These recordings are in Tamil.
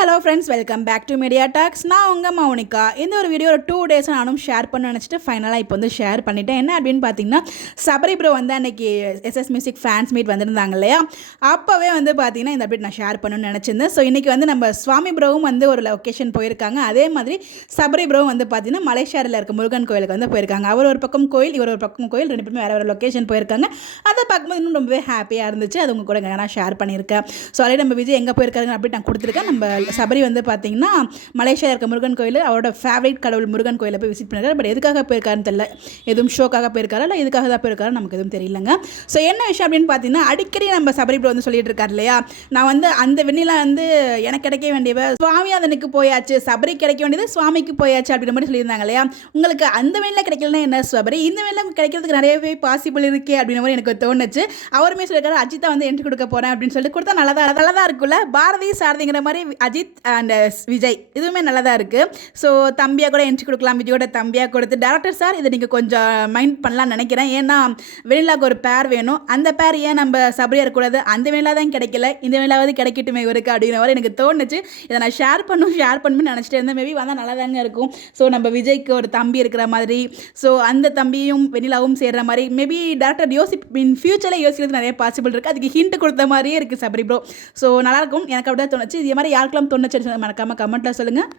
Hello friends, welcome back to media talks. நான் உங்கள் மௌனிகா. இந்த ஒரு வீடியோ ஒரு 2 days நானும் ஷேர் பண்ண நினச்சிட்டு ஃபைனலாக இப்போ வந்து ஷேர் பண்ணிட்டேன். என்ன அப்படின்னு பார்த்தீங்கன்னா, சபரி ப்ரோ வந்து அன்றைக்கி எஸ்எஸ் மியூசிக் ஃபேன்ஸ் மீட் வந்திருந்தாங்க இல்லையா, அப்போவே வந்து பார்த்தீங்கன்னா இந்த அப்டேட் நான் ஷேர் பண்ணணும்னு நினச்சிருந்தேன். ஸோ இன்றைக்கி வந்து நம்ம சுவாமி ப்ரோவும் வந்து ஒரு லொக்கேஷன் போயிருக்காங்க. அதே மாதிரி சபரி ப்ரோவும் வந்து பார்த்தீங்கன்னா மலேசியாவில் இருக்க முருகன் கோயிலுக்கு வந்து போயிருக்காங்க. அவர் ஒரு பக்கம் கோயில், இவர் ஒரு பக்கம் கோயில், 2 பேருமே வேறு வேறு லொக்கேஷன் போயிருக்காங்க. அதை பார்க்கும்போது இன்னும் ரொம்பவே ஹாப்பியாக இருந்துச்சு. அது உங்கள் கூட நான் ஷேர் பண்ணியிருக்கேன். ஸோ அதே நம்ம விஜய் எங்கே போயிருக்காருன்னு அப்டேட் நான் கொடுத்துருக்கேன். நம்ம சபரி வந்து பார்த்தீங்கன்னா மலேசியா இருக்க முருகன் கோயில், அவரோட ஃபேவரட் கடவுள் முருகன் கோயிலை போய் விசிட் பண்ணிருக்காரு. பட் எதுக்காக போயிருக்காருன்னு தெரியல. எதுவும் ஷோக்காக போயிருக்காரா இல்லை எதுக்காக தான் போயிருக்காரு நமக்கு எதுவும் தெரியலங்க. ஸோ என்ன விஷயம் அப்படின்னு பார்த்தீங்கன்னா, அடிக்கடி நம்ம சபரி ப்ரோ வந்து சொல்லிட்டு இருக்காரு இல்லையா, நான் வந்து அந்த வெண்ணிலா வந்து எனக்கு கிடைக்க வேண்டியவ சுவாமிநாதனுக்கு போயாச்சு, சபரி கிடைக்க வேண்டியது சுவாமிக்கு போயாச்சு அப்படின்ற மாதிரி சொல்லியிருந்தாங்க இல்லையா. உங்களுக்கு அந்த வெண்ணில கிடைக்கலன்னா என்ன சபரி, இந்த வெண்ணில கிடைக்கிறதுக்கு நிறையவே பாசிபிள் இருக்கே அப்படின்ற மாதிரி எனக்கு தோணுச்சு. அவருமே சொல்லியிருக்காரு, அஜித்தா வந்து என்ட்ரி கொடுக்க போகிறேன் அப்படின்னு சொல்லிட்டு கொடுத்தா நல்லா தான் இருக்குல்ல. பாரதி சாரதிங்கிற மாதிரி அஜித் அண்ட் விஜய் இதுவுமே நல்லா தான் இருக்குது. ஸோ தம்பியாக கூட என்ட்ரி கொடுக்கலாம், விஜயோட தம்பியாக கொடுத்து. டேரக்டர் சார் இதை நீங்கள் கொஞ்சம் மைண்ட் பண்ணலாம்னு நினைக்கிறேன். ஏன்னா வெண்ணிலாவுக்கு ஒரு பேர் வேணும், அந்த பேர் ஏன் நம்ம சபரியாக இருக்கக்கூடாது, அந்த வெண்ணிலா தான் கிடைக்கல, இந்த வெண்ணிலாவது கிடைக்கட்டுமே இவருக்கு அப்படிங்கிற மாதிரி எனக்கு தோணுச்சு. இதை நான் ஷேர் பண்ணணும்னு நினச்சிட்டு இருந்தேன். மேபி வந்தால் நல்லா தாங்க இருக்கும். ஸோ நம்ம விஜய்க்கு ஒரு தம்பி இருக்கிற மாதிரி, ஸோ அந்த தம்பியும் வெண்ணிலாவும் சேர்கிற மாதிரி மேபி டேரக்டர் இன் ஃபியூச்சரில் யோசிக்கிறது நிறைய பாசிபிள் இருக்குது. அதுக்கு ஹிண்ட் கொடுத்த மாதிரியே இருக்குது சபரி ப்ரோ. ஸோ நல்லாயிருக்கும், எனக்கு அப்படி தான் தோணுச்சு. இதே மாதிரி யாருக்கெல்லாம் தோணுச்சு மறக்காமல் கமெண்ட்டில் சொல்லுங்கள்.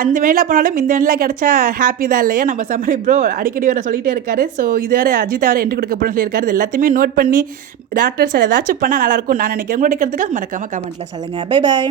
அந்த வேலை போனாலும் இந்த வேலை கிடச்சா ஹாப்பி தான் இல்லையா. நம்ம சபரி ப்ரோ அடிக்கடி வர சொல்லிகிட்டே இருக்காரு. ஸோ இது வேறு அஜித் வேறு என்ட்ரி கொடுக்க போகிறோம்னு சொல்லியிருக்காரு. இது எல்லாத்தையுமே நோட் பண்ணி டாக்டர் சார் ஏதாச்சும் பண்ணால் நல்லாயிருக்கும் நான் நினைக்கிறேன். உங்களோட இருக்கிறதுக்காக மறக்காமல் கமெண்ட்டில் சொல்லுங்கள். Bye bye.